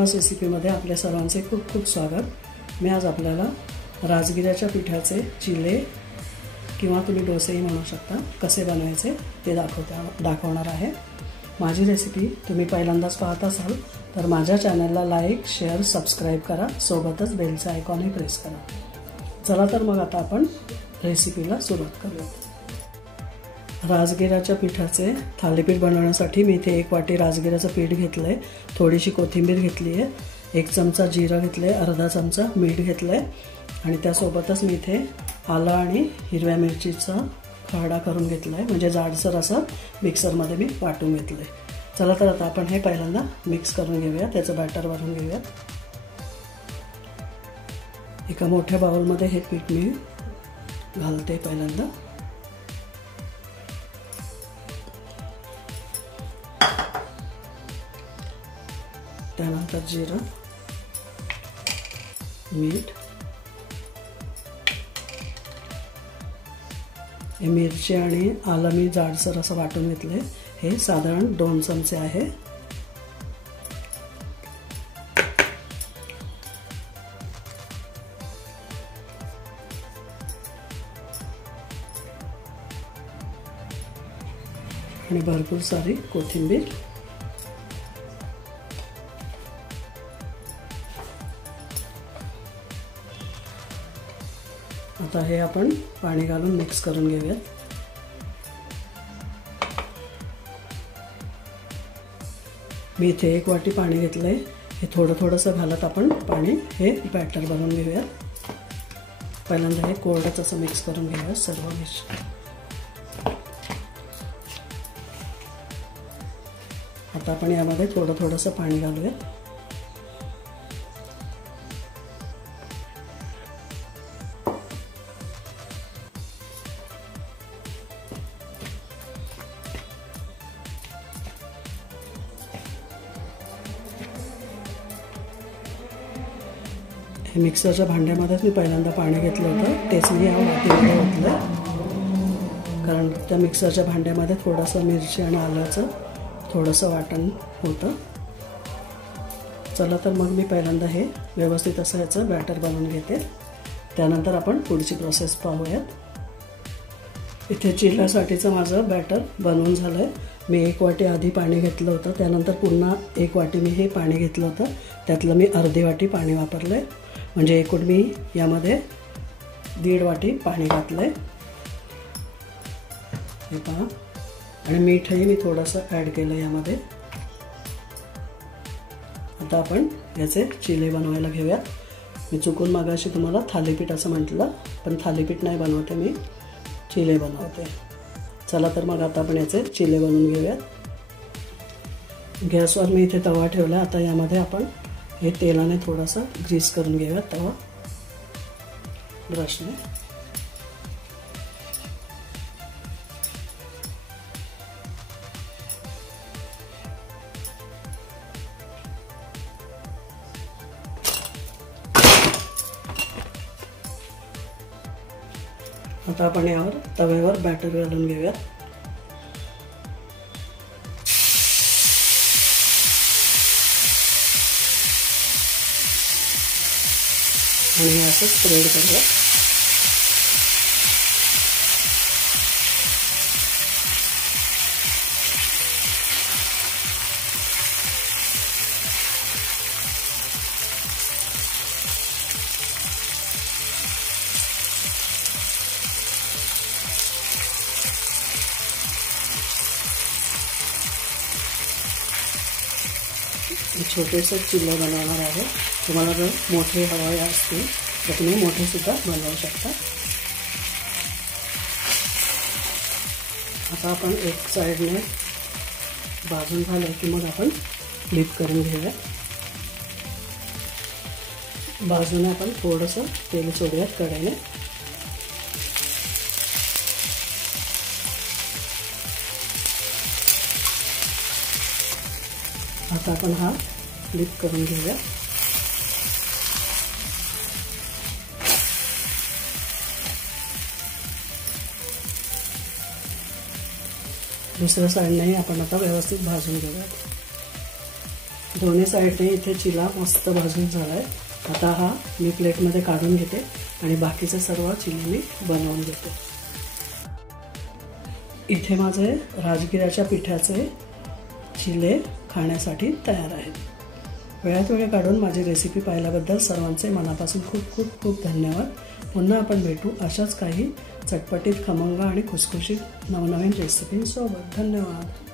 Famous रेसिपीमध्ये आपल्या सर्वांचे खूप खूप स्वागत। मी आज आपल्याला राजगिऱ्याच्या पिठाचे चिले किंवा तुम्ही डोसेही म्हणू शकता कसे बनायचे ते दाखवणार आहे। माझी रेसिपी तुम्ही पहिल्यांदाच पाहत असाल तर माझ्या चॅनलला लाईक, शेअर, सबस्क्राइब करा, सोबतच बेलचा आयकॉनही प्रेस करा। चला तर मग आता आपण रेसिपीला सुरुवात करूया। राजगिऱ्याच्या पिठाचे थालीपीठ बनवण्यासाठी मी इथे 1 वाटी राजगिऱ्याचं पीठ घेतलंय, थोडीशी कोथिंबीर घेतली आहे, 1 चमचा जिरा घेतले, अर्धा चमचा मीठ घेतलंय आणि त्यासोबतच मी इथे आलं आणि हिरव्या मिरचीचा खरडा करून घेतलाय, म्हणजे जाडसर असं मिक्सरमध्ये मी वाटून घेतलंय। चला तर आता आपण हे पहिल्यांदा मिक्स करून घेऊया, त्याचं बॅटर बनवून घेऊया। एका मोठ्या बाउलमध्ये हे पीठ मी घालते पहिल्यांदा। त्यानंतर जिरा, मीठ, मिरची आणि आलं मी जाडसर असं वाटून घेतले, हे साधारण 2 चमचे आहे। आणि भरपूर सारी कोथिंबीर। आता हे आपण पाणी घालून मिक्स करून घेऊया। मी इथे 1 वाटी पाणी घेतलंय, हे थोडंसं घालत आपण पाणी हे बॅटर बनवून घेऊया। पहिल्यांदा हे कोरडंच असं मिक्स करून घेऊया सर्व मिश्रण। आता आपण यामध्ये थोडंसं पाणी घालूया। हे मिक्सरच्या भांड्यामध्येच मी पहिल्यांदा पाणी घेतलं होतं, तेच मी या वाटीमध्ये ओतलं, कारण त्या मिक्सरच्या भांड्यामध्ये थोडंसं मिरची आणि आल्याचं थोडंसं वाटण होतं। चला तर मग मी पहिल्यांदा हे व्यवस्थित असं याचं बॅटर बनवून घेते, त्यानंतर आपण पुढची प्रोसेस पाहूयात। इथे चिल्यासाठीचं माझं बॅटर बनवून झालंय। मी 1 वाटी आधी पाणी घेतलं होतं, त्यानंतर पुन्हा 1 वाटी मी हे पाणी घेतलं होतं, त्यातलं मी अर्धी वाटी पाणी वापरलंय, म्हणजे एकूण मी यामध्ये 1.5 वाटी पाणी घातलंय, हे पहा। आणि मीठही मी थोडंसं ॲड केलं यामध्ये। आता आपण याचे चिले बनवायला घेऊयात। मी चुकून मागाशी तुम्हाला थालीपीठ असं म्हटलं, पण थालीपीठ नाही बनवते मी, चिले बनवते। चला तर मग आता आपण याचे चिले बनवून घेऊयात। गॅसवर मी इथे तवा ठेवला, आता यामध्ये आपण हे तेलाने थोडंसं ग्रीस करून घेऊयात तवा ब्रशने। आता आपण यावर तव्यावर बॅटर घालून घेऊयात। आणि हे असं स्प्रेड करूया। छोटेसे चिले बनवणार आहे, तुम्हाला जर मोठे हवे असतील तर तुम्ही मोठे सुद्धा बनवू शकता। आता आपण एक साइडने भाजून झालं की मग आपण फ्लिप करून घेऊया। बाजूने आपण थोडंसं तेल सोडूयात कढईने। आता आपण हा फ्लिप करून घेऊया। दुसऱ्या साईडनेही आपण आता व्यवस्थित भाजून घेऊया। दोन्ही साईडने इथे चिला मस्त भाजून झाला आहे। आता हा मी प्लेटमध्ये काढून घेते आणि बाकीचे सर्व चिली मी बनवून घेते। इथे माझे राजगिराच्या पिठाचे चिले खाण्यासाठी तयार आहेत। वेळात वेळ काढून माझी रेसिपी पाहिल्याबद्दल सर्वांचे मनापासून खूप खूप खूप धन्यवाद। पुन्हा आपण भेटू अशाच काही चटपटीत, खमंग आणि खुसखुशीत नवनवीन रेसिपींसोबत। धन्यवाद।